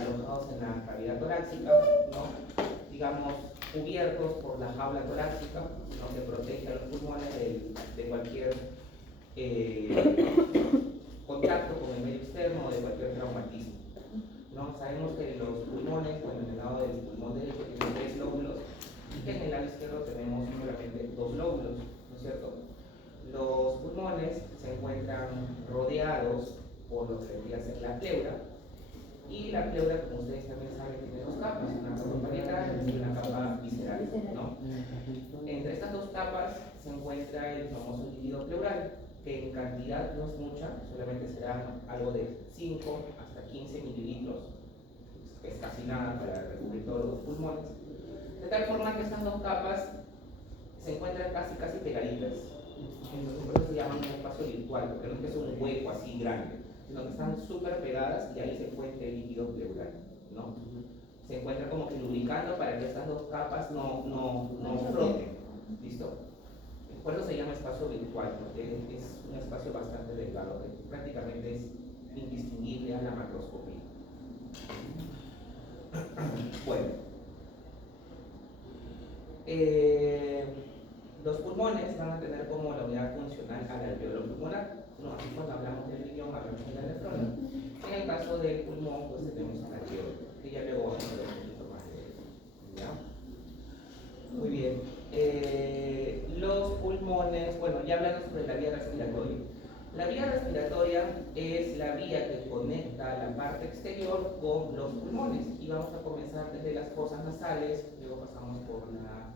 alojados en la cavidad torácica, ¿no? Digamos, cubiertos por la jaula torácica, ¿no? Que protege a los pulmones de cualquier contacto con el medio externo o de cualquier traumatismo, ¿no? Sabemos que los pulmones, bueno, en el lado del pulmón derecho tienen 3 lóbulos y que en el lado izquierdo tenemos solamente 2 lóbulos, ¿no es cierto? Los pulmones se encuentran rodeados por lo que debería ser la pleura, y la pleura, como ustedes también saben, tiene 2 capas, una capa parietal y una capa visceral, ¿no? Entre estas 2 capas se encuentra el famoso líquido pleural, que en cantidad no es mucha, solamente será algo de 5 hasta 15 mililitros, es casi nada para recubrir todos los pulmones, de tal forma que estas 2 capas se encuentran casi pegaditas. Entonces por eso se llaman un espacio virtual, porque no es que es un hueco así grande, sino que están súper pegadas y ahí se encuentra el líquido pleural, ¿no? Se encuentra como que lubricando para que estas 2 capas no froten, ¿listo? Por eso se llama espacio virtual, porque es un espacio bastante delgado, que prácticamente es indistinguible a la macroscopía. Bueno, los pulmones van a tener como la unidad funcional al alveolo pulmonar, ¿no? Así cuando hablamos del riñón hablamos de la nefrona. En el caso del pulmón, pues tenemos el alveolo, que ya luego vamos a ver un poquito más de eso, ¿ya? Muy bien. Los pulmones, bueno, ya hablando sobre la vía respiratoria. La vía respiratoria es la vía que conecta la parte exterior con los pulmones. Y vamos a comenzar desde las fosas nasales, luego pasamos por la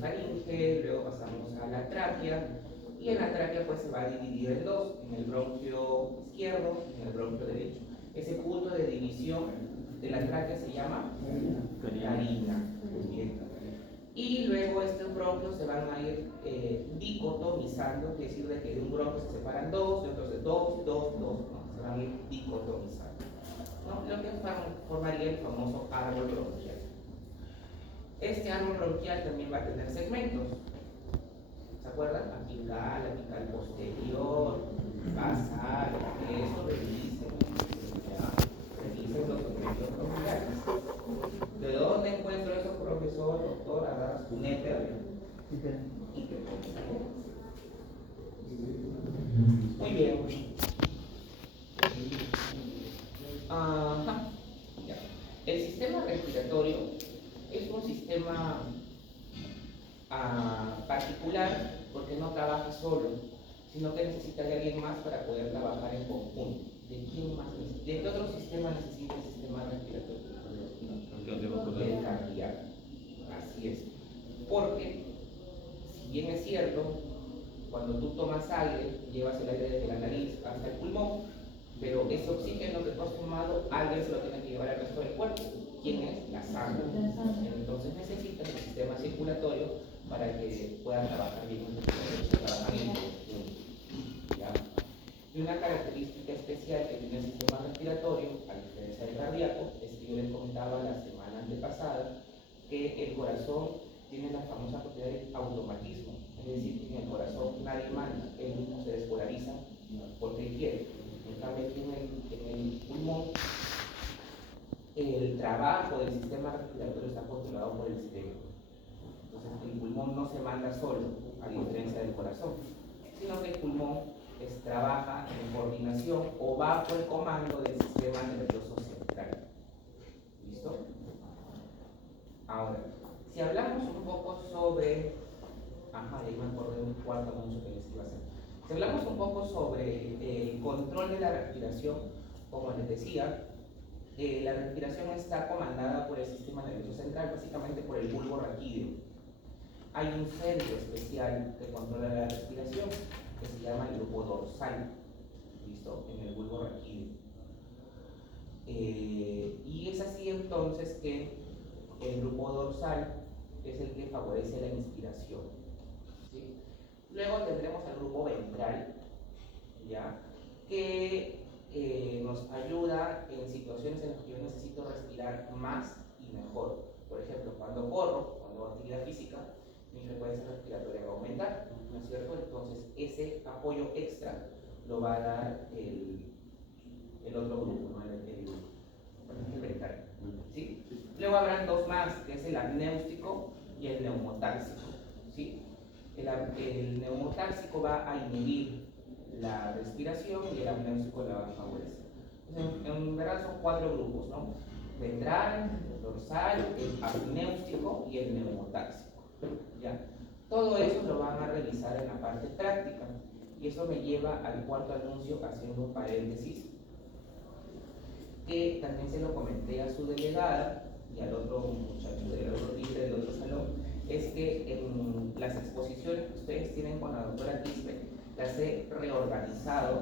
faringe, luego pasamos a la tráquea. Y en la tráquea pues se va a dividir en 2, en el bronquio izquierdo y en el bronquio derecho. Ese punto de división de la tráquea se llama carina. Y luego estos bronquios se van a ir dicotomizando, que es decir, de que de un bronquio se separan 2, de otros de 2, 2, 2, ¿no? Se van a ir dicotomizando, ¿no? Lo que formaría el famoso árbol bronquial. Este árbol bronquial también va a tener segmentos. ¿Se acuerdan? Apical posterior, basal, eso revisen, ¿ya? Revisen los segmentos bronquiales. ¿De dónde encuentro eso, profesor, doctor? Agarras tu néter y te pones a leer. Muy bien. Ajá. Ya. El sistema respiratorio es un sistema particular porque no trabaja solo, sino que necesita de alguien más para poder trabajar en conjunto. ¿De quién más necesita? ¿De qué otro sistema necesita el sistema respiratorio? Del cardíaco. Así es. Porque, si bien es cierto, cuando tú tomas aire, llevas el aire desde la nariz hasta el pulmón, pero ese oxígeno que tú has tomado, alguien se lo tiene que llevar al resto del cuerpo. ¿Quién es? La sangre. Entonces necesitas el sistema circulatorio para que pueda trabajar bien, ¿ya? Y una característica especial que tiene el sistema respiratorio, a diferencia del cardíaco, es que yo les comentaba la semana antepasada que el corazón tiene la famosa propiedad de automatismo, es decir, que en el corazón nadie manda, él mismo se despolariza porque él quiere. En cambio, aquí en el pulmón, el trabajo del sistema respiratorio está controlado por el cerebro. Entonces, el pulmón no se manda solo, a diferencia del corazón, sino que el pulmón trabaja en coordinación o bajo el comando del sistema nervioso central. ¿Listo? Ahora, si hablamos un poco sobre... ahí me acordé de un cuarto anuncio que les iba a hacer. Si hablamos un poco sobre el control de la respiración, como les decía, la respiración está comandada por el sistema nervioso central, básicamente por el bulbo raquídeo. Hay un centro especial que controla la respiración, que se llama el grupo dorsal, ¿listo? En el bulbo raquídeo. Y es así entonces que el grupo dorsal es el que favorece la inspiración, ¿sí? Luego tendremos al grupo ventral, ¿ya? Que nos ayuda en situaciones en las que yo necesito respirar más y mejor. Por ejemplo, cuando corro, cuando hago actividad física, mi frecuencia respiratoria va a aumentar, ¿no es cierto? Entonces ese apoyo extra lo va a dar el otro grupo, ¿no? El Luego habrán dos más, que es el apnéustico y el neumotáxico, ¿sí? El neumotáxico va a inhibir la respiración y el apnéustico la va a favorecer. En verdad son 4 grupos, ¿no? Ventral, dorsal, el apnéustico y el neumotáxico, ¿ya? Todo eso lo van a revisar en la parte práctica. Y eso me lleva al cuarto anuncio, haciendo un paréntesis, que también se lo comenté a su delegada y al otro muchacho del otro líder del otro salón, es que en las exposiciones que ustedes tienen con la doctora Quispe, las he reorganizado,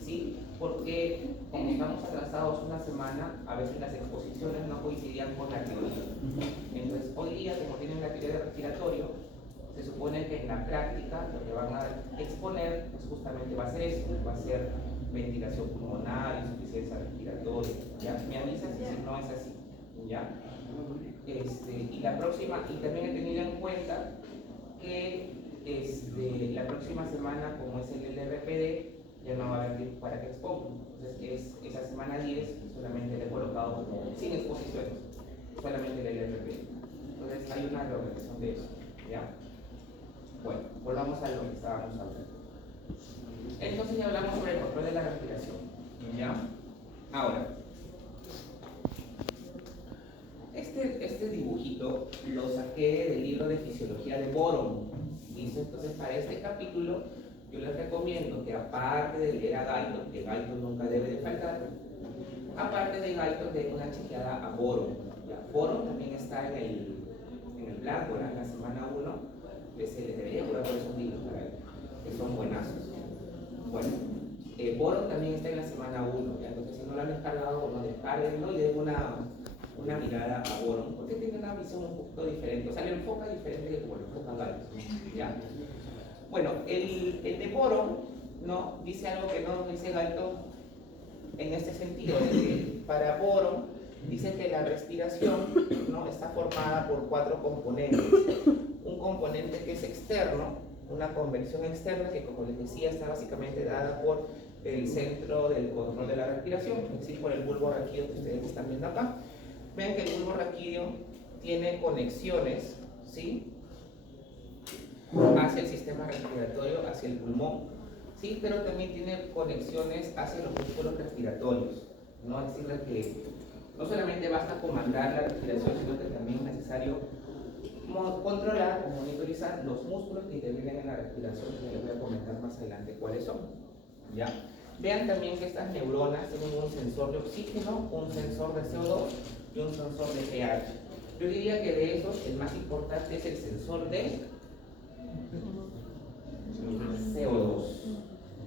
¿sí? Porque como estamos atrasados una semana, a veces las exposiciones no coincidían con la teoría. Entonces, hoy día, como tienen la teoría de respiratorio, se supone que en la práctica lo que van a exponer pues justamente va a ser eso, va a ser ventilación pulmonar, insuficiencia respiratoria, ¿ya? Me avisas si no es así, ¿ya? Y la próxima, y también he tenido en cuenta que la próxima semana, como es el LRPD, ya no va a haber tiempo para que exponga. Entonces, esa semana 10 solamente le he colocado como sin exposiciones, solamente el LRPD. Entonces, hay una reorganización de eso, ¿ya? Bueno, volvamos a lo que estábamos hablando. Entonces ya hablamos sobre el control de la respiración, ¿ya? Ahora, este dibujito lo saqué del libro de Fisiología de Boron, ¿listo? Entonces para este capítulo yo les recomiendo que aparte de leer a Galton, que Galton nunca debe de faltar, aparte de Galton den una chequeada a Boron, ¿ya? Boron también está en el Blackboard, en la semana 1, se les debería curar por esos libros para él, que son buenazos. Bueno, Boron también está en la semana 1, ¿ya? Entonces si no lo han descargado, no descarguenlo y den una mirada a Boron, porque tiene una visión un poquito diferente, o sea, le enfoca diferente de como lo enfoca Galton, ¿ya? Bueno, el de Boron, ¿no? Dice algo que no dice Galton en este sentido, de que para Boron dice que la respiración, ¿no? Está formada por 4 componentes. Un componente que es externo, una convección externa que, como les decía, está básicamente dada por el centro del control de la respiración, es decir, por el bulbo raquídeo que ustedes están viendo acá. Ven que el bulbo raquídeo tiene conexiones, ¿sí?, hacia el sistema respiratorio, hacia el pulmón, ¿sí?, pero también tiene conexiones hacia los músculos respiratorios, ¿no? Es decir, que no solamente basta comandar la respiración, sino que también es necesario controlar o monitorizar los músculos que intervienen en la respiración, que les voy a comentar más adelante cuáles son, ¿ya? Vean también que estas neuronas tienen un sensor de oxígeno, un sensor de CO2 y un sensor de pH. Yo diría que de esos el más importante es el sensor de CO2,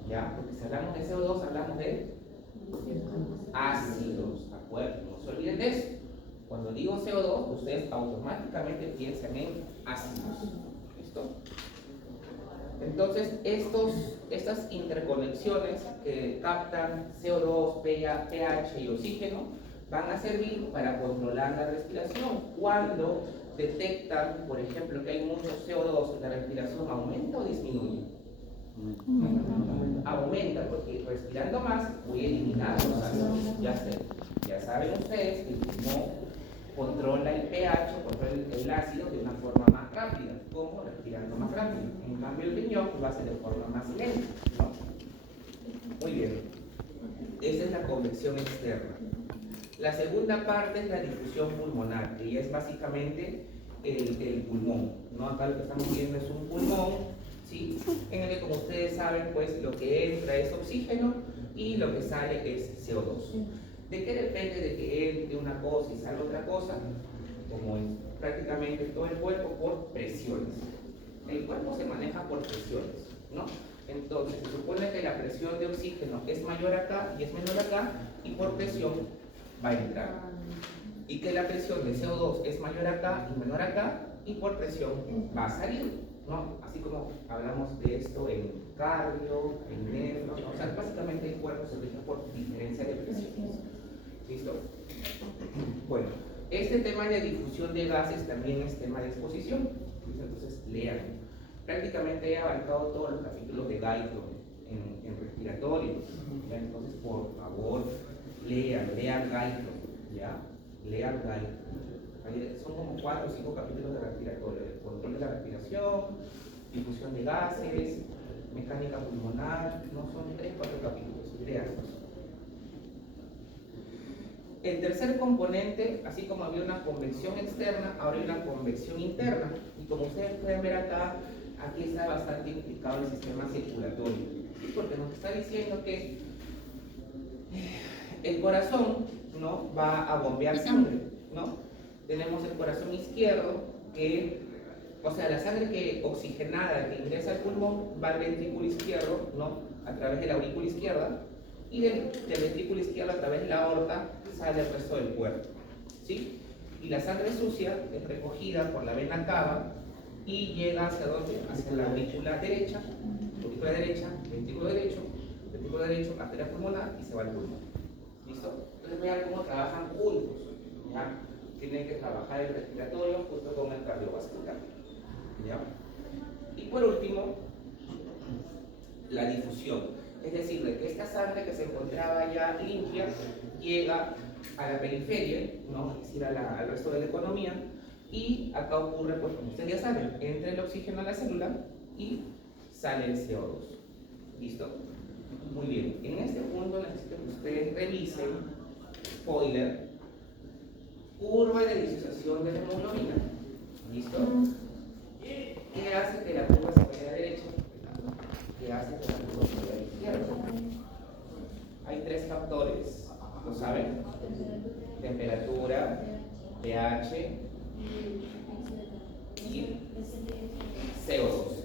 ¿ya? Porque si hablamos de CO2 hablamos de ácidos, ¿de acuerdo? No se olviden de eso. Cuando digo CO2, ustedes automáticamente piensan en ácidos. ¿Listo? Entonces, estas interconexiones que captan CO2, pH y oxígeno van a servir para controlar la respiración. Cuando detectan, por ejemplo, que hay mucho CO2 en la respiración, ¿aumenta o disminuye? Aumenta, porque respirando más voy a eliminar los ácidos. Ya saben ustedes que el pulmón controla el pH, controla el ácido de una forma más rápida, como respirando más rápido. En cambio el riñón lo hace de forma más lenta, ¿no? Muy bien, esa es la convección externa. La segunda parte es la difusión pulmonar, que es básicamente el pulmón, ¿no? Acá lo que estamos viendo es un pulmón, ¿sí?, en el que, como ustedes saben, pues lo que entra es oxígeno y lo que sale es CO2. ¿De qué depende de que entre una cosa y salga otra cosa? Como en prácticamente todo el cuerpo, por presiones. El cuerpo se maneja por presiones, ¿no? Entonces, se supone que la presión de oxígeno es mayor acá y es menor acá, y por presión va a entrar. Y que la presión de CO2 es mayor acá y menor acá, y por presión va a salir, ¿no? Así como hablamos de esto en cardio, en nervios, ¿no? O sea, básicamente el cuerpo se rige por diferencia de presiones. ¿Listo? Bueno, este tema de difusión de gases también es tema de exposición. Entonces, lean. Prácticamente he abarcado todos los capítulos de Galton en respiratorio. ¿Ya? Entonces, por favor, lean Galton. ¿Ya? Lean Galton. Son como 4 o 5 capítulos de respiratorio: el control de la respiración, difusión de gases, mecánica pulmonar. No, son 3 o 4 capítulos, créanlos. El tercer componente, así como había una convección externa, ahora hay una convección interna. Y como ustedes pueden ver acá, aquí está bastante implicado el sistema circulatorio. Porque nos está diciendo que el corazón, ¿no?, va a bombear sangre, ¿no? Tenemos el corazón izquierdo, o sea, la sangre oxigenada que ingresa al pulmón va al ventrículo izquierdo, ¿no?, a través de la aurícula izquierda, y del ventrículo izquierdo a través de la aorta sale el resto del cuerpo, ¿sí? Y la sangre sucia es recogida por la vena cava y llega ¿hacia dónde? Hacia la aurícula derecha, ventrículo derecho, arteria pulmonar, y se va al pulmón. ¿Listo? Entonces vean cómo trabajan juntos, ¿ya? Tienen que trabajar el respiratorio junto con el cardiovascular, ¿ya? Y por último, la difusión. Es decir, de que esta sangre que se encontraba ya limpia llega a la periferia, ¿no?, es decir, al resto de la economía, y acá ocurre, pues como ustedes ya saben, entra el oxígeno a la célula y sale el CO2. ¿Listo? Muy bien. En este punto necesito que ustedes revisen, spoiler, curva de disociación de la hemoglobina. ¿Listo? ¿Qué hace que la curva se vaya a la derecha? ¿Qué hace que la curva se vaya a la izquierda? Hay 3 factores, ¿lo saben? Temperatura, pH y CO2.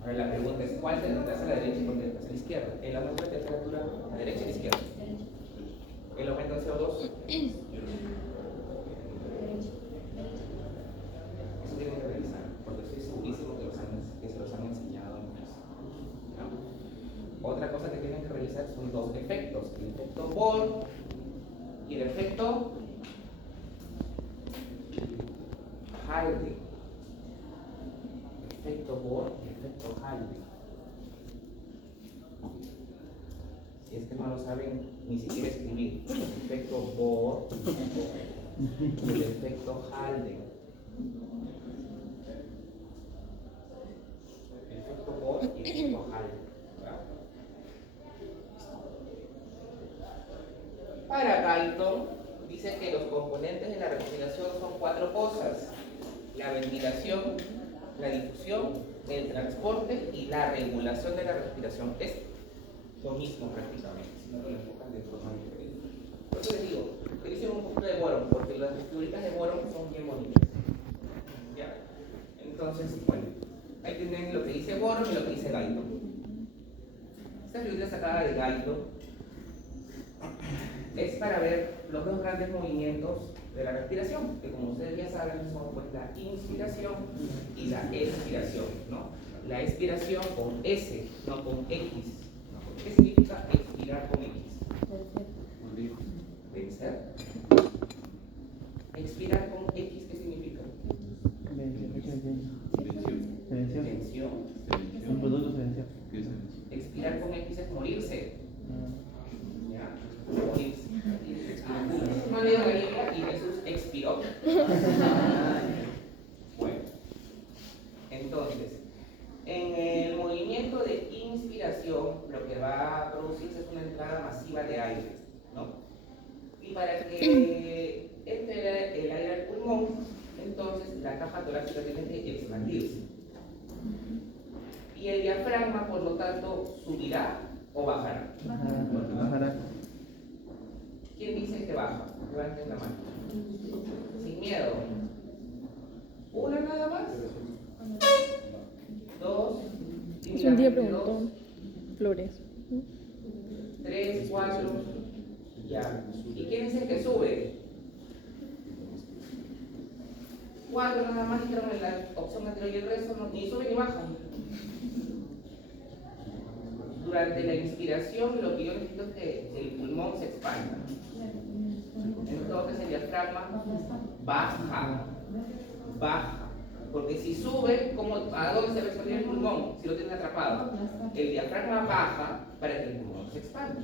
Ahora la pregunta es, ¿cuál te desplaza a la derecha y cuál te desplaza a la izquierda? El aumento de temperatura a la derecha y a la izquierda. El aumento de CO2. Eso tienen que revisar, porque estoy segurísimo que se los han enseñado en clase. ¿No? Otra cosa que tienen que revisar son 2 efectos: el efecto Bohr y el efecto Haldane. Efecto Bohr y efecto Haldane. Si es que no lo saben ni siquiera escribir, el efecto Bohr y el efecto Haldane. El efecto Bohr y el efecto Haldane. Para Galton, dice que los componentes de la respiración son 4 cosas: la ventilación, la difusión, el transporte y la regulación de la respiración. Es lo mismo prácticamente, si no lo enfocan de forma diferente. Por eso les digo, utilicen un poquito de boron, porque las figuritas de boron son bien bonitas. ¿Ya? Entonces, bueno, ahí tienen lo que dice boron y lo que dice Galton. Esta figurita sacada de Galton es para ver los 2 grandes movimientos de la respiración, que como ustedes ya saben son pues la inspiración y la expiración, ¿no? La expiración con S, no con X. ¿No? ¿Qué significa expirar con X? Vencer. Expirar con X, ¿qué significa? Tensión. Un producto se venció. Expirar con X es morirse. ¿Ya? Morirse. No leo la Biblia y Jesús expiró. Bueno, entonces, en el movimiento de inspiración, lo que va a producirse es una entrada masiva de aire, ¿no? Y para que entre el aire al pulmón, entonces la caja torácica tiene que expandirse. Y el diafragma, por lo tanto, subirá o bajará. Bajará. ¿Quién dice que baja? Levanten la mano. Sin miedo. ¿Una nada más? 2. Un día preguntó Flores. 3, 4. Ya. ¿Y quién es el que sube? 4 nada más dijeron en la opción anterior y el resto no, ni sube ni baja. Durante la inspiración lo que yo necesito es que el pulmón se expanda. Entonces el diafragma baja. Porque si sube, ¿a dónde se va a expandir el pulmón? Si lo tienen atrapado. El diafragma baja para que el pulmón se expanda.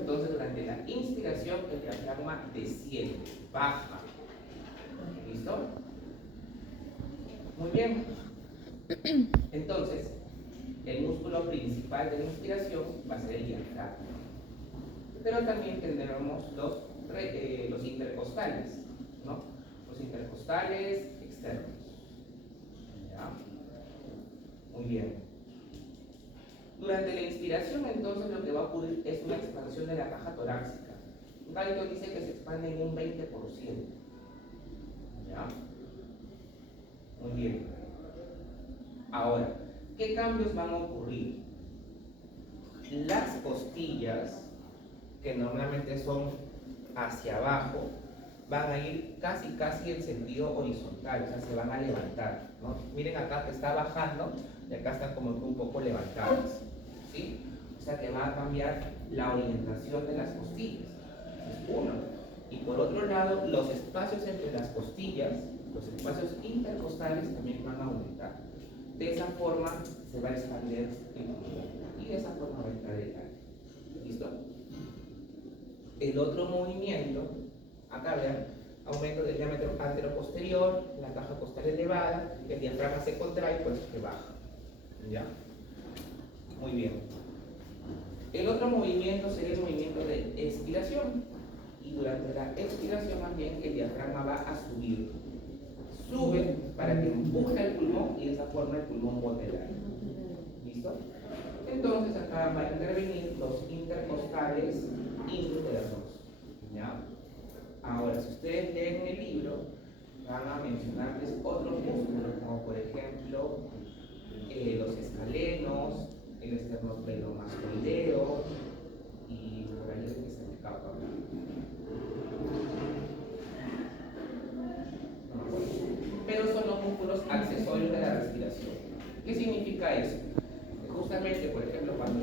Entonces durante la inspiración el diafragma desciende, baja. ¿Listo? Muy bien. Entonces, el músculo principal de la inspiración va a ser el diafragma. Pero también tendremos los intercostales, ¿no? Los intercostales externos. ¿Ya? Muy bien. Durante la inspiración, entonces, lo que va a ocurrir es una expansión de la caja torácica. Galton dice que se expande en un 20%. ¿Ya? Muy bien. Ahora, ¿qué cambios van a ocurrir? Las costillas, que normalmente son hacia abajo, van a ir casi en sentido horizontal, o sea, se van a levantar, ¿no? Miren acá que está bajando y acá están como que un poco levantadas, ¿sí? O sea que va a cambiar la orientación de las costillas, es uno. Y por otro lado, los espacios entre las costillas, los espacios intercostales también van a aumentar. De esa forma se va a expandir el pulmón y de esa forma va a entrar el aire. ¿Listo? El otro movimiento, acá vean, aumento del diámetro anteroposterior, la caja costal elevada, el diafragma se contrae, por eso que baja. ¿Ya? Muy bien. El otro movimiento sería el movimiento de expiración. Y durante la expiración más bien el diafragma va a subir. Sube para que empuje el pulmón y de esa forma el pulmón bote el aire. ¿Listo? Entonces acá van a intervenir los intercostales internos. ¿Ya? Ahora, si ustedes leen el libro, van a mencionarles otros músculos, como por ejemplo los escalenos, el esternocleidomastoideo y por ahí el que se me escapa. Pero son los músculos accesorios de la respiración. ¿Qué significa eso? Justamente, por ejemplo, cuando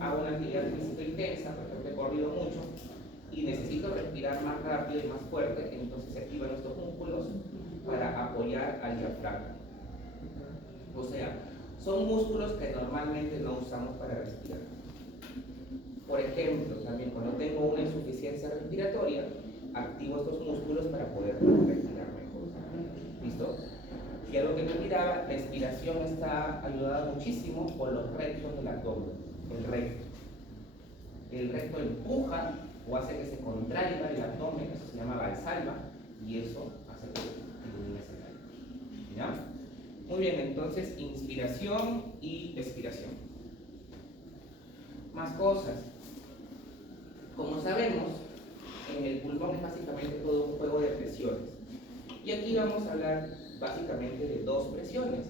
hago una actividad física intensa, por ejemplo, he corrido mucho y necesito respirar más rápido y más fuerte, entonces se activan estos músculos para apoyar al diafragma. O sea, son músculos que normalmente no usamos para respirar. Por ejemplo, también cuando tengo una insuficiencia respiratoria, activo estos músculos para poder respirar mejor. ¿Listo? Y algo que me olvidaba, la expiración está ayudada muchísimo por los rectos del abdomen. El recto empuja o hace que se contraiga el abdomen, eso se llama valsalva, y eso hace que elimine ese aire. ¿Ya? Muy bien, entonces inspiración y expiración. Más cosas. Como sabemos, en el pulmón es básicamente todo un juego de presiones. Y aquí vamos a hablar básicamente de dos presiones.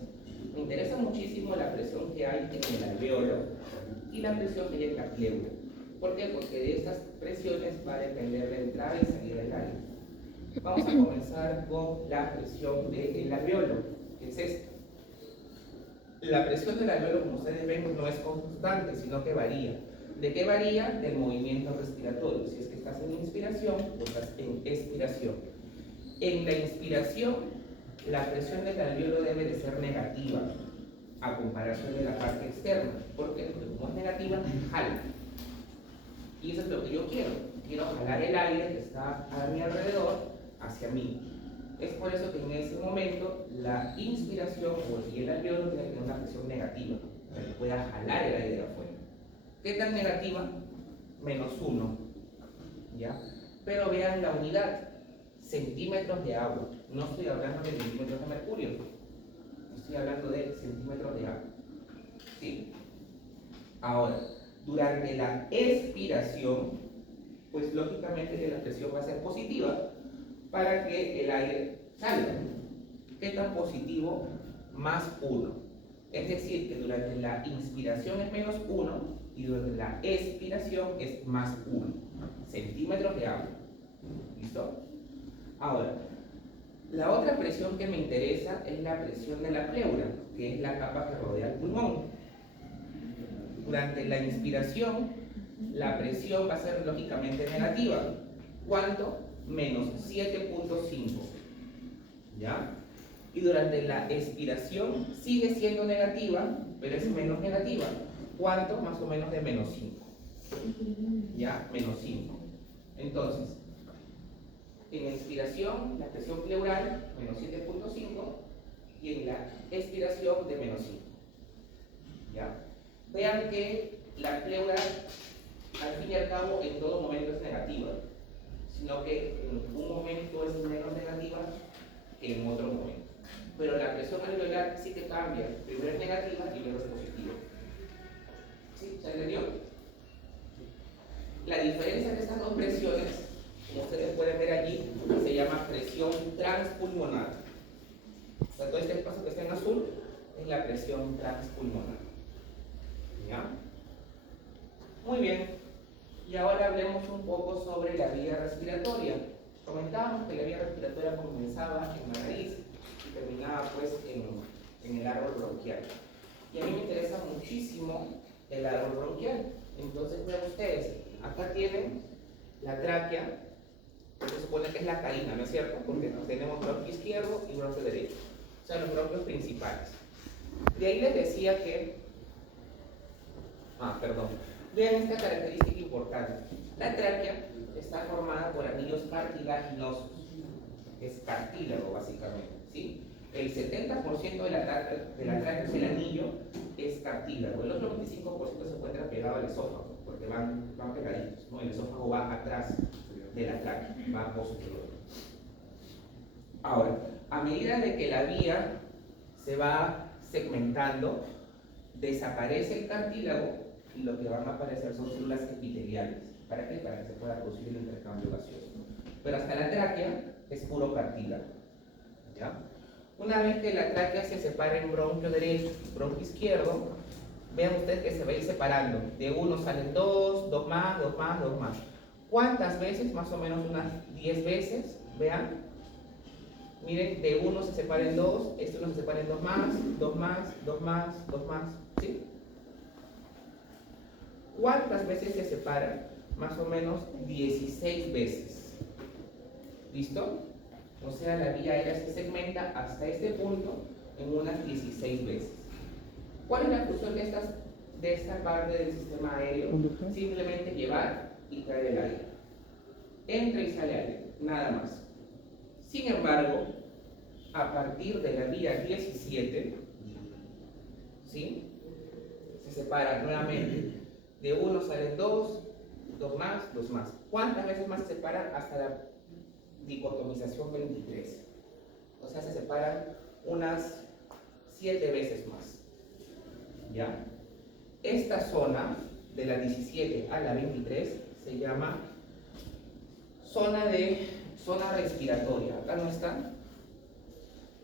Me interesa muchísimo la presión que hay en el alveolo y la presión que hay en la pleura. ¿Por qué? Porque de estas presiones va a depender la entrada y salida del aire. Vamos a comenzar con la presión del alveolo, que es esta. La presión del alveolo, como ustedes ven, no es constante, sino que varía. ¿De qué varía? Del movimiento respiratorio. Si es que estás en inspiración o estás en expiración. En la inspiración, la presión del alveolo debe de ser negativa a comparación de la parte externa. ¿Por qué? Porque como es negativa, jala. Y eso es lo que yo quiero. Quiero jalar el aire que está a mi alrededor hacia mí. Es por eso que en ese momento la inspiración y el alveolo tiene que tener una presión negativa para que pueda jalar el aire de afuera. ¿Qué tan negativa? -1. ¿Ya? Pero vean la unidad, centímetros de agua. No estoy hablando de milímetros de mercurio, estoy hablando de centímetros de agua. ¿Sí? Ahora, durante la expiración, pues lógicamente la presión va a ser positiva para que el aire salga. ¿Qué tan positivo? +1. Es decir, que durante la inspiración es -1 y durante la expiración es +1 centímetros de agua. ¿Listo? Ahora, la otra presión que me interesa es la presión de la pleura, que es la capa que rodea el pulmón. Durante la inspiración, la presión va a ser lógicamente negativa. ¿Cuánto? -7.5. ¿Ya? Y durante la expiración sigue siendo negativa, pero es menos negativa. ¿Cuánto? Más o menos de -5. ¿Ya? -5. Entonces, En la inspiración, la presión pleural, menos 7.5, y en la expiración de menos 5. ¿Ya? Vean que la pleura, al fin y al cabo, en todo momento es negativa, sino que en un momento es menos negativa que en otro momento. Pero la presión alveolar sí que cambia, primero es negativa y luego es positiva. ¿Sí? ¿Se entendió? La diferencia de estas dos presiones, como ustedes pueden ver allí, se llama presión transpulmonar. O sea, todo este espacio que está en azul es la presión transpulmonar. ¿Ya? Muy bien. Y ahora hablemos un poco sobre la vía respiratoria. Comentábamos que la vía respiratoria comenzaba en la nariz y terminaba pues en el árbol bronquial. Y a mí me interesa muchísimo el árbol bronquial. Entonces vean ustedes, acá tienen la tráquea, que se supone que es la carina, ¿no es cierto? Porque tenemos bronquio izquierdo y bronquio derecho. O sea, los bronquios principales. De ahí les decía que... Vean esta característica importante. La tráquea está formada por anillos cartilaginosos. Es cartílago, básicamente, ¿sí? El 70% de la tráquea, el anillo, es cartílago. El otro 25% se encuentra pegado al esófago, porque van pegaditos, ¿no? El esófago va atrás de la tráquea, va posterior. Ahora, a medida de que la vía se va segmentando, desaparece el cartílago y lo que van a aparecer son células epiteliales. ¿Para qué? Para que se pueda producir el intercambio gaseoso. Pero hasta la tráquea es puro cartílago. ¿Ya? Una vez que la tráquea se separa en bronquio derecho y bronquio izquierdo, vean ustedes que se va a ir separando. De uno salen dos, dos más, dos más, dos más. ¿Cuántas veces? Más o menos unas 10 veces. Vean. Miren, de uno se separa en dos, este uno se separa en dos más, dos más, dos más, dos más. ¿Sí? ¿Cuántas veces se separa? Más o menos 16 veces. ¿Listo? O sea, la vía aérea se segmenta hasta este punto en unas 16 veces. ¿Cuál es la función de esta parte del sistema aéreo? Simplemente llevar y traer el aire. Entra y sale aire, nada más. Sin embargo, a partir de la vía 17, ¿sí? Se separa nuevamente. De uno salen dos, dos más, dos más. ¿Cuántas veces más se separan? Hasta la dicotomización 23. O sea, se separan unas 7 veces más. ¿Ya? Esta zona, de la 17 a la 23, se llama zona respiratoria. Acá no está,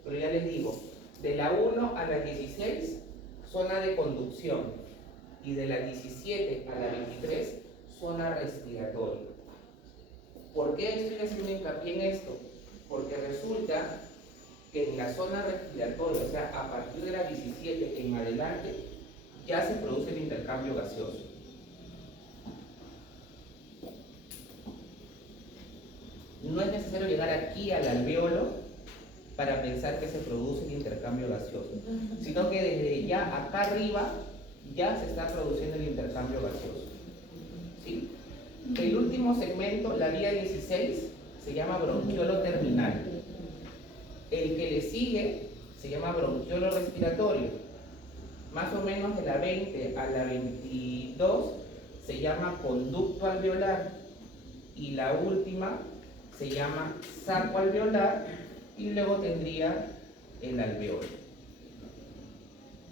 pero ya les digo, de la 1 a la 16, zona de conducción. Y de la 17 a la 23, zona respiratoria. ¿Por qué estoy haciendo hincapié en esto? Porque resulta que en la zona respiratoria, o sea, a partir de la 17 en adelante, ya se produce el intercambio gaseoso. No es necesario llegar aquí al alvéolo para pensar que se produce el intercambio gaseoso, sino que desde ya acá arriba ya se está produciendo el intercambio gaseoso. ¿Sí? El último segmento, la vía 16, se llama bronquiolo terminal. El que le sigue se llama bronquiolo respiratorio. Más o menos de la 20 a la 22 se llama conducto alveolar. Y la última se llama saco alveolar y luego tendría el alveolo.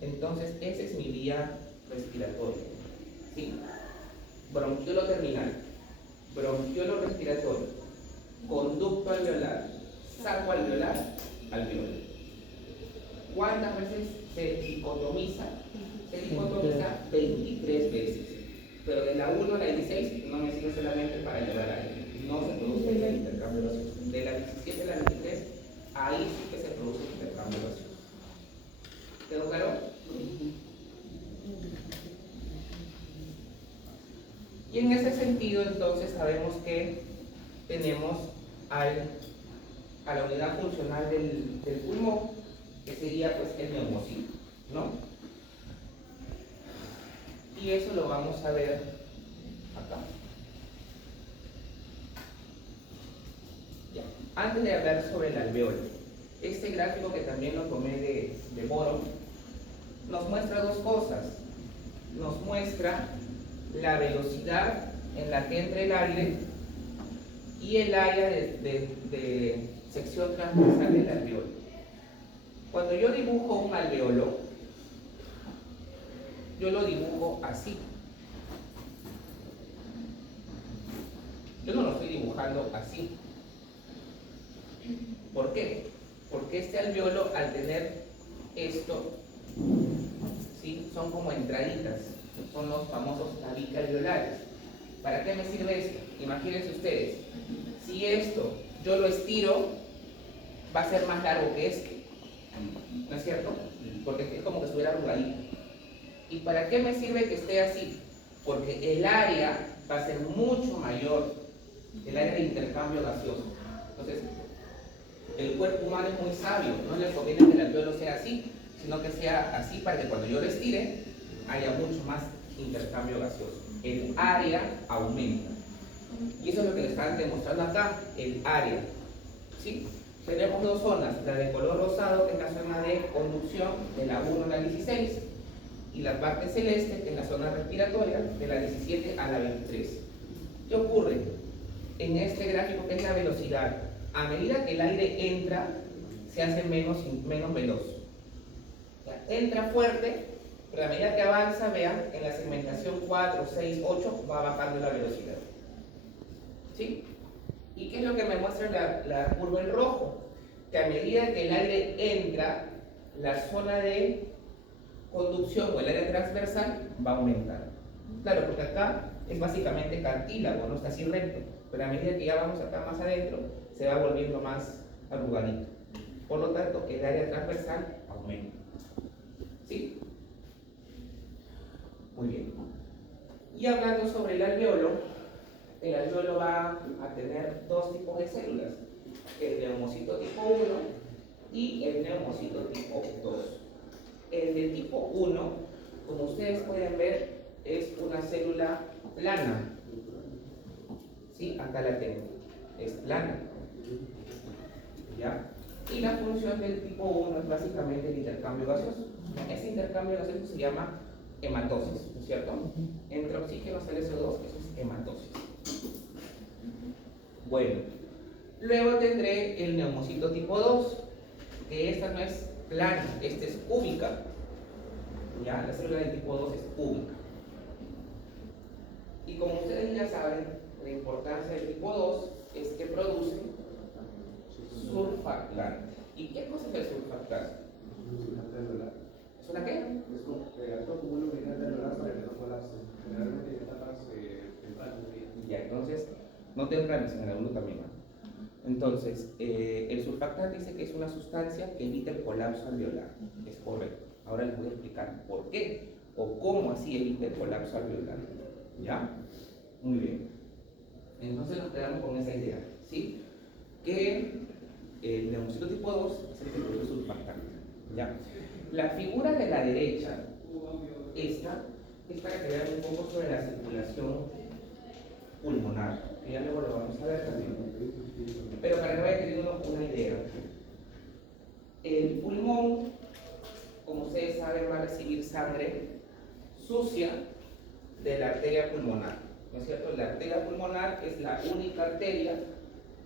Entonces, esa es mi vía respiratoria. ¿Sí? Bronquiolo terminal, bronquiolo respiratorio, conducto alveolar, saco alveolar, alveolo. ¿Cuántas veces se dicotomiza? Se dicotomiza 23 veces. Pero de la 1 a la 16 no me sirve solamente para llevar aire. No se produce el intercambio gaseoso. De la 17 a la 23, ahí sí que se produce el intercambio gaseoso. ¿Quedó claro? Y en ese sentido, entonces, sabemos que tenemos a la unidad funcional del pulmón, que sería pues el neumocito, ¿no? Y eso lo vamos a ver acá. Ya. Antes de hablar sobre el alveolo, este gráfico que también lo tomé de Boron, nos muestra dos cosas. Nos muestra la velocidad en la que entra el aire y el área de sección transversal del alveolo. Cuando yo dibujo un alveolo, yo lo dibujo así. Yo no lo estoy dibujando así. ¿Por qué? Porque este alveolo, al tener esto, ¿sí?, son como entraditas, son los famosos tabiques alveolares. ¿Para qué me sirve esto? Imagínense ustedes, si esto yo lo estiro, va a ser más largo que este, ¿no es cierto? Porque es como que estuviera arrugadito. ¿Y para qué me sirve que esté así? Porque el área va a ser mucho mayor, el área de intercambio gaseoso. Entonces, el cuerpo humano es muy sabio, no le conviene que el alveolo sea así, sino que sea así para que cuando yo lo estire haya mucho más intercambio gaseoso. El área aumenta. Y eso es lo que le están demostrando acá, el área. ¿Sí? Tenemos dos zonas, la de color rosado, que es la zona de conducción de la 1 a la 16, y la parte celeste, que es la zona respiratoria, de la 17 a la 23. ¿Qué ocurre? En este gráfico, que es la velocidad, a medida que el aire entra, se hace menos veloz. O sea, entra fuerte, pero a medida que avanza, vean, en la segmentación 4, 6, 8, va bajando la velocidad. ¿Sí? ¿Y qué es lo que me muestra la curva en rojo? Que a medida que el aire entra, la zona de conducción o el área transversal va a aumentar. Claro, porque acá es básicamente cartílago, no está así recto, pero a medida que ya vamos acá más adentro, se va volviendo más arrugadito. Por lo tanto, el área transversal aumenta. ¿Sí? Muy bien. Y hablando sobre el alveolo va a tener dos tipos de células, el neumocito tipo 1 y el neumocito tipo 2. El de tipo 1, como ustedes pueden ver, es una célula plana. ¿Sí? Acá la tengo. Es plana. ¿Ya? Y la función del tipo 1 es básicamente el intercambio gaseoso. Ese intercambio gaseoso se llama hematosis, ¿no es cierto? Entre oxígeno sale CO2, eso es hematosis. Bueno, luego tendré el neumocito tipo 2, que esta no es plana, esta es cúbica. ¿Ya? La célula del tipo 2 es cúbica. Y como ustedes ya saben, la importancia del tipo 2 es que produce surfactante. ¿Y qué cosa es el surfactante? ¿Es una qué? Es un alto cúmulo de alveolar para que no colapse. Generalmente en etapas tempranas. Ya, entonces, no tempranas, en el alumno también. Entonces, el surfactante dice que es una sustancia que evita el colapso alveolar. Es correcto. Ahora les voy a explicar por qué o cómo así evita el colapso alveolar. ¿Ya? Muy bien. Entonces nos quedamos con esa idea, ¿sí? Que el neumocito tipo 2 es el que produce surfactante. ¿Ya? La figura de la derecha, esta, es para que vean un poco sobre la circulación pulmonar, que ya luego lo vamos a ver también. Pero para que vaya teniendo una idea. El pulmón, como ustedes saben, va a recibir sangre sucia de la arteria pulmonar, ¿no es cierto? La arteria pulmonar es la única arteria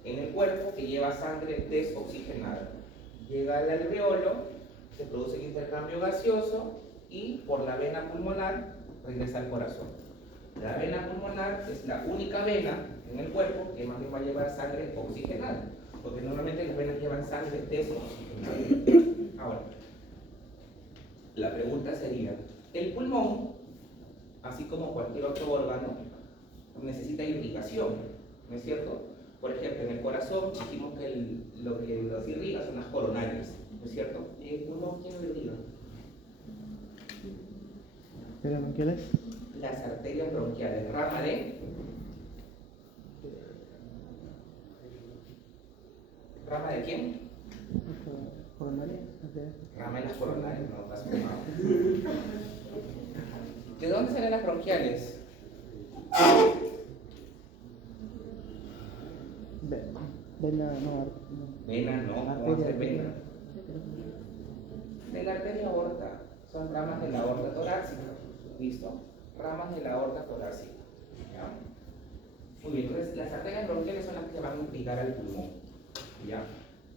en el cuerpo que lleva sangre desoxigenada. Llega al alveolo, se produce el intercambio gaseoso y por la vena pulmonar regresa al corazón. La vena pulmonar es la única vena en el cuerpo que más bien va a llevar sangre oxigenada, porque normalmente las venas llevan sangre desoxigenada. Ahora, la pregunta sería, el pulmón, así como cualquier otro órgano, necesita irrigación, ¿no es cierto? Por ejemplo, en el corazón dijimos que lo que los irriga son las coronarias, ¿no es cierto? ¿Y el pulmón quién lo irriga? ¿Pero bronquiales? Las arterias bronquiales, rama de... ¿Rama de quién? ¿Coronaria? Rama de las coronarias, no, estás fumado. ¿De dónde salen las bronquiales? Vena, no, no. Vena no, no va a ser vena. De la arteria aorta, son ramas de la aorta torácica. ¿Listo? Ramas de la aorta torácica. ¿Ya? Muy bien, entonces las arterias bronquiales son las que van a irrigar al pulmón. ¿Ya?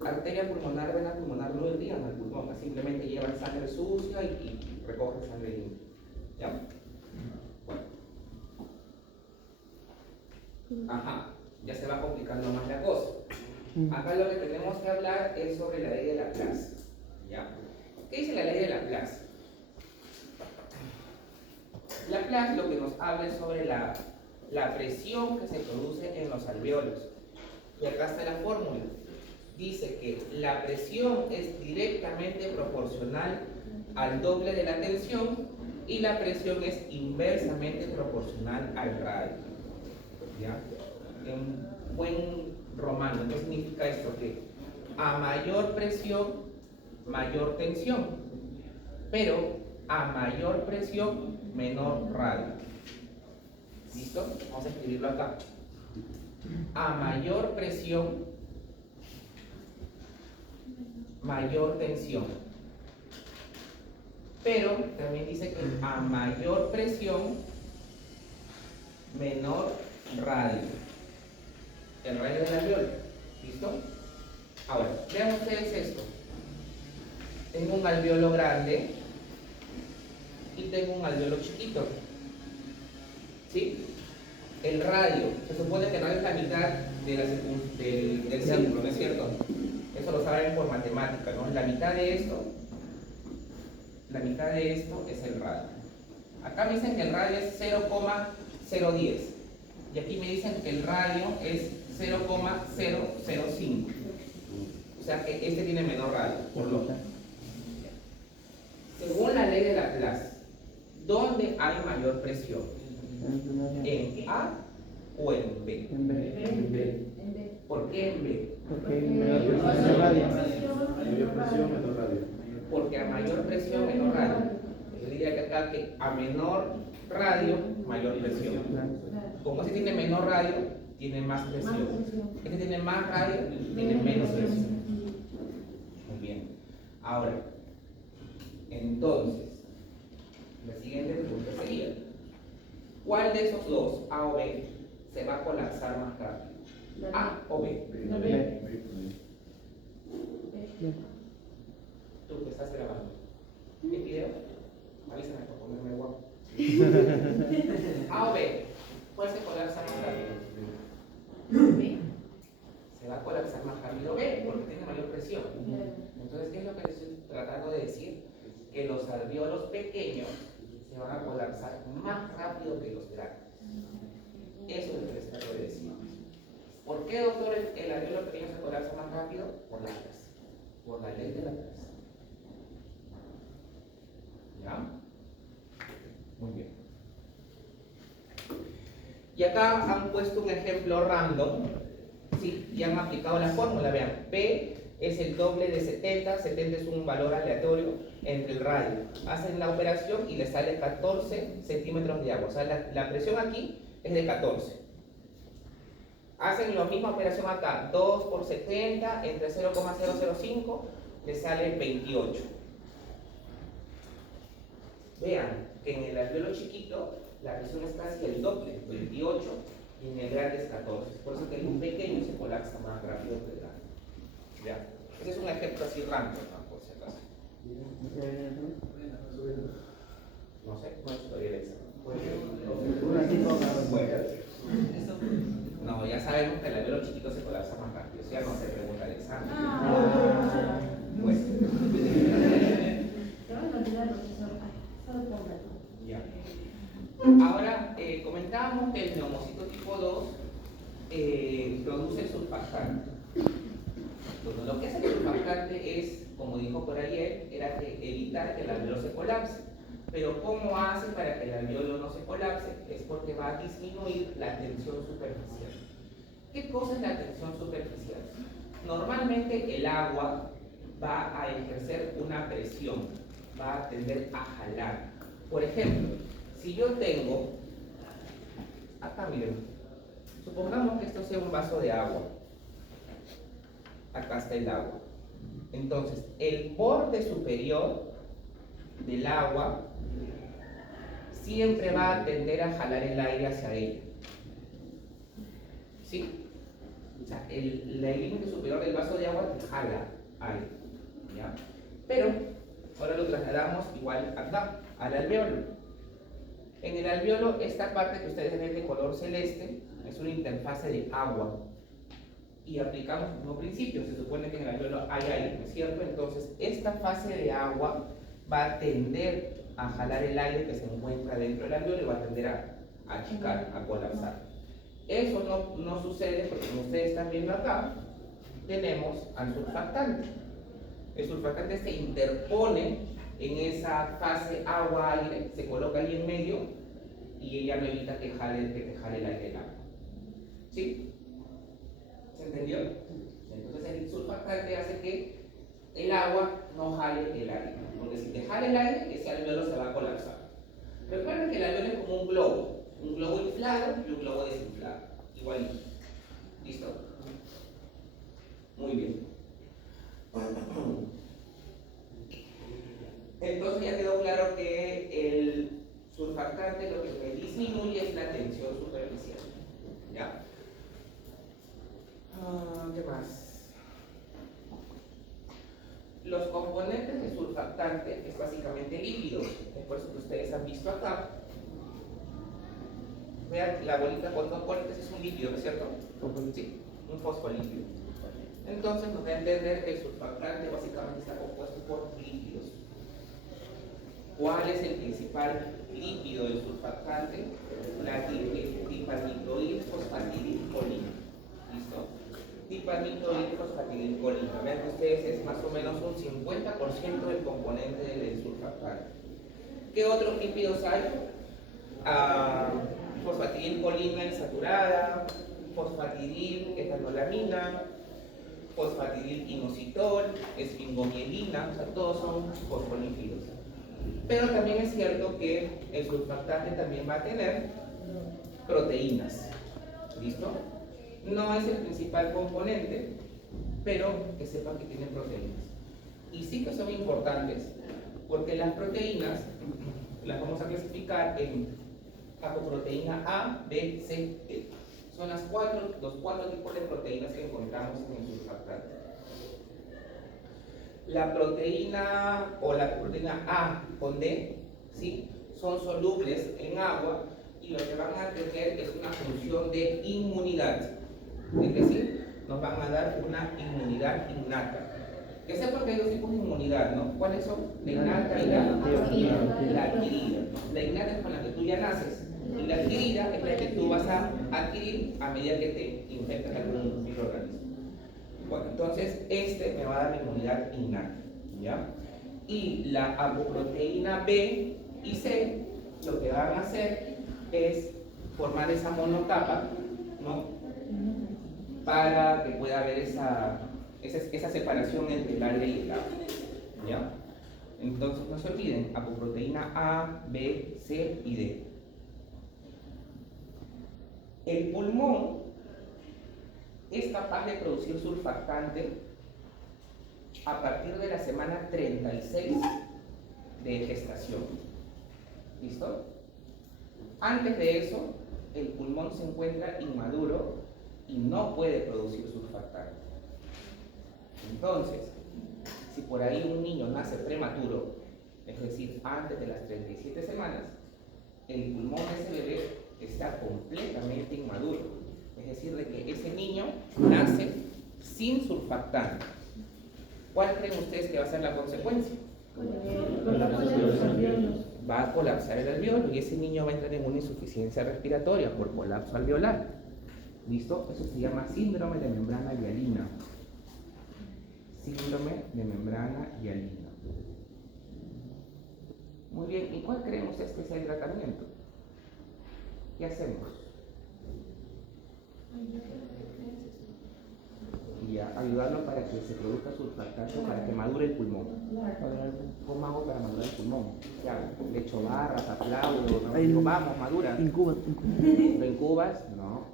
Arteria pulmonar, vena pulmonar no irrigan al pulmón, simplemente llevan sangre sucia y recogen sangre limpia. ¿Ya? Bueno. Ajá, ya se va complicando más la cosa. Acá lo que tenemos que hablar es sobre la ley de Laplace. ¿Ya? ¿Qué dice la ley de Laplace? Laplace lo que nos habla es sobre la presión que se produce en los alveolos. Y acá está la fórmula. Dice que la presión es directamente proporcional al doble de la tensión y la presión es inversamente proporcional al radio. ¿Ya? En buen romano, ¿qué significa esto? Que a mayor presión, mayor tensión, pero a mayor presión, menor radio. ¿Listo? Vamos a escribirlo acá. A mayor presión, mayor tensión. Pero también dice que a mayor presión, menor radio. El radio del alveolo. ¿Listo? Ahora, vean ustedes esto. Tengo un alveolo grande y tengo un alveolo chiquito. ¿Sí? El radio, se supone que el radio es la mitad de del círculo, ¿no es cierto? Eso lo saben por matemática, ¿no? La mitad de esto es el radio. Acá me dicen que el radio es 0,010 y aquí me dicen que el radio es 0,005. O sea que este tiene menor radio, por lógica. Según la ley de Laplace, ¿dónde hay mayor presión? ¿En A o en B? En B. En B. ¿Por qué en B? Porque hay menor presión de radio. Mayor presión, menor radio. Porque a mayor presión, menor radio. Yo diría que acá que a menor radio, mayor presión. Como este tiene menor radio, tiene más presión. Este tiene más radio, tiene menos presión. Muy bien. Ahora, entonces, la siguiente pregunta sería: ¿cuál de esos dos, A o B, se va a colapsar más rápido? ¿A o B? Tú que estás grabando. ¿Qué video? Avísame por ponerme guapo. A o B, ¿cuál se colapsa más rápido? B. Se va a colapsar más rápido B, porque tiene mayor presión. Entonces, ¿qué es lo que les estoy tratando de decir? Que los alveolos pequeños se van a colapsar más rápido que los grandes. Eso es lo que les trato de decir. ¿Por qué, doctor, el alveolo pequeño se colapsa más rápido? Por Laplace. Por la ley de Laplace. ¿Ya? Muy bien. Y acá han puesto un ejemplo random. Sí, y han aplicado la fórmula. Vean, P es el doble de 70. 70 es un valor aleatorio entre el radio. Hacen la operación y le sale 14 centímetros de agua. O sea, la presión aquí es de 14. Hacen la misma operación acá. 2 por 70 entre 0,005 le sale 28. Vean que en el alveolo chiquito la presión es casi el doble, 28, y en el grande es 14. Por eso que el pequeño se colapsa más rápido que el grande. ¿Ya? Ese es un ejemplo así random, ¿no? Por si acaso. No sé, no estoy el examen. No, ya sabemos que el alveolo chiquito se colapsa más rápido. Eso ya no se pregunta el examen. Pues. Ya. Ahora, comentábamos que el neumocito tipo 2 produce surfactante. Bueno, lo que hace el surfactante es, como dijo por ayer, era que evitar que el alveolo se colapse. Pero ¿cómo hace para que el alveolo no se colapse? Es porque va a disminuir la tensión superficial. ¿Qué cosa es la tensión superficial? Normalmente el agua va a ejercer una presión, va a tender a jalar. Por ejemplo, si yo tengo, acá miren, supongamos que esto sea un vaso de agua, acá está el agua. Entonces, el borde superior del agua siempre va a tender a jalar el aire hacia ella. ¿Sí? O sea, el límite superior del vaso de agua te jala aire. ¿Ya? Pero, ahora lo trasladamos igual acá, al alveolo. En el alveolo, esta parte que ustedes ven de color celeste es una interfase de agua. Y aplicamos el mismo principio. Se supone que en el alveolo hay aire, ¿no es cierto? Entonces, esta fase de agua va a tender a jalar el aire que se encuentra dentro del alveolo y va a tender a achicar, a colapsar. Eso no sucede porque, como ustedes están viendo acá, tenemos al surfactante. El surfactante se interpone en esa fase agua-aire, se coloca ahí en medio y ella no evita que te jale el aire del agua. ¿Sí? ¿Se entendió? Entonces el surfactante hace que el agua no jale el aire, porque si te jale el aire, ese alveolo se va a colapsar. Recuerden que el alveolo es como un globo inflado y un globo desinflado, igualito. ¿Listo? Muy bien. Entonces ya quedó claro que el surfactante lo que me disminuye es la tensión superficial. ¿Ya? ¿Qué más? Los componentes del surfactante es básicamente líquidos, es por eso que ustedes han visto acá. Vean, la bolita con dos bolitas es un líquido, ¿no es cierto? Sí, un fosfolíquido. Entonces nos da a entender que el surfactante básicamente está compuesto por líquidos. ¿Cuál es el principal líquido del surfactante? La diparnitroilfosfatidilcolina. ¿Listo? Diparnitroilfosfatidilcolina. Vean que ustedes es más o menos un 50% del componente del surfactante. ¿Qué otros lípidos hay? Fosfatidilcolina insaturada, fosfatidil etanolamina, fosfatidilinositol, esfingomielina, o sea, todos son fosfolípidos. Pero también es cierto que el surfactante también va a tener proteínas. ¿Listo? No es el principal componente, pero que sepan que tiene proteínas. Y sí que son importantes, porque las proteínas las vamos a clasificar en apoproteína A, B, C, E. Son los cuatro tipos de proteínas que encontramos en el surfactante. La proteína o la proteína A con D, ¿sí?, son solubles en agua y lo que van a tener es una función de inmunidad. Es decir, nos van a dar una inmunidad innata. Que sepan que hay dos tipos de inmunidad, ¿no? ¿Cuáles son? La innata y la adquirida. La innata es con la que tú ya naces. Y la adquirida es la que tú vas a adquirir a medida que te infectas algún microorganismo. Bueno, entonces este me va a dar la inmunidad innata, ¿ya? Y la apoproteína B y C lo que van a hacer es formar esa monocapa, ¿no?, para que pueda haber esa separación entre el aire y el agua, ¿ya? Entonces no se olviden, apoproteína A, B, C y D. El pulmón es capaz de producir surfactante a partir de la semana 36 de gestación. ¿Listo? Antes de eso, el pulmón se encuentra inmaduro y no puede producir surfactante. Entonces, si por ahí un niño nace prematuro, es decir, antes de las 37 semanas, el pulmón de ese bebé está completamente inmaduro. Es decir, de que ese niño nace sin surfactante. ¿Cuál creen ustedes que va a ser la consecuencia? Va a colapsar el alveolo y ese niño va a entrar en una insuficiencia respiratoria por colapso alveolar. ¿Listo? Eso se llama síndrome de membrana hialina. Síndrome de membrana hialina. Muy bien, ¿y cuál creen ustedes que sea el tratamiento? ¿Qué hacemos? Y ayudarlo para que se produzca surfactante, para que madure el pulmón. ¿Cómo hago para madurar el pulmón? Ya, le echo barras, aplaudo, ¿no? Digo, vamos, madura. Incubas. ¿Lo incubas? No.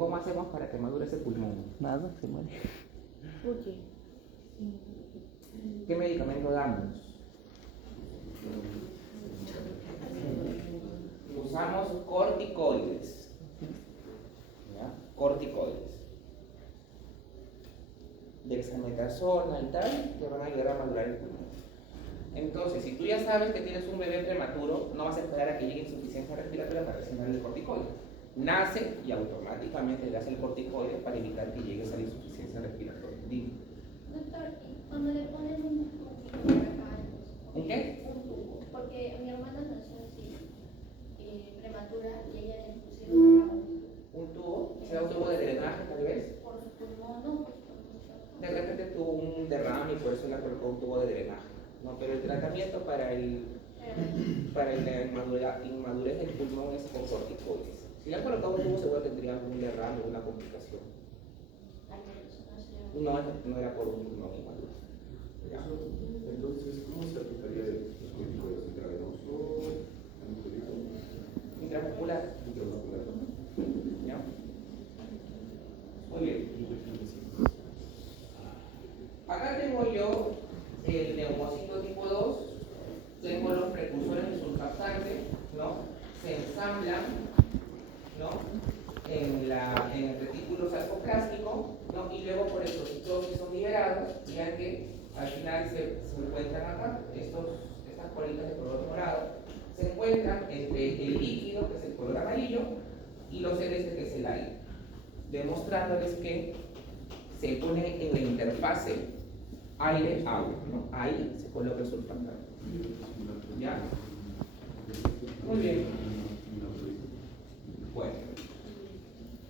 ¿Cómo hacemos para que madure ese pulmón? Nada, se muere. Oye. ¿Qué medicamento damos? Usamos corticoides. ¿Ya? Corticoides. Dexametasona y tal, te van a ayudar a madurar el pulmón. Entonces, si tú ya sabes que tienes un bebé prematuro, no vas a esperar a que llegue insuficiencia respiratoria para recetar el corticoide. Nace y automáticamente le das el corticoide para evitar que llegues a la insuficiencia respiratoria. Dime. Doctor, cuando le ponen un tubo acá, ¿Un qué? un tubo, porque mi hermana nació así, prematura, y ella le pusieron ¿Un tubo? ¿Será un tubo de drenaje tal vez? por su pulmón, no, pues por mucho. De repente tuvo un derrame y por eso le colocó un tubo de drenaje. No, pero el tratamiento para la inmadurez del pulmón es con corticoides. Si le han colocado un tubo, seguro tendría un derrame o una complicación. Ay, pero eso no se- No era por un pulmón inmaduro. ¿Ya? Entonces, ¿cómo se aplicaría los corticoides intravenoso, Intramuscular. intramuscular? ¿Ya? Muy bien. Acá tengo yo el neumocito tipo 2, tengo los precursores de surfactante, ¿no? Se ensamblan, ¿no? En el retículo sarcoplástico, ¿no? Y luego por exocitosis son liberados, y ya que al final se encuentran acá, estas bolitas de color morado, se encuentran entre el líquido, que es el color amarillo, y los celestes, que es el aire, demostrándoles que se pone en la interfase aire-agua, ¿no? Ahí se coloca el surfactante. ¿Ya? Muy bien. Bueno,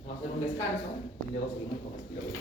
vamos a hacer un descanso y luego seguimos con estilo de vida.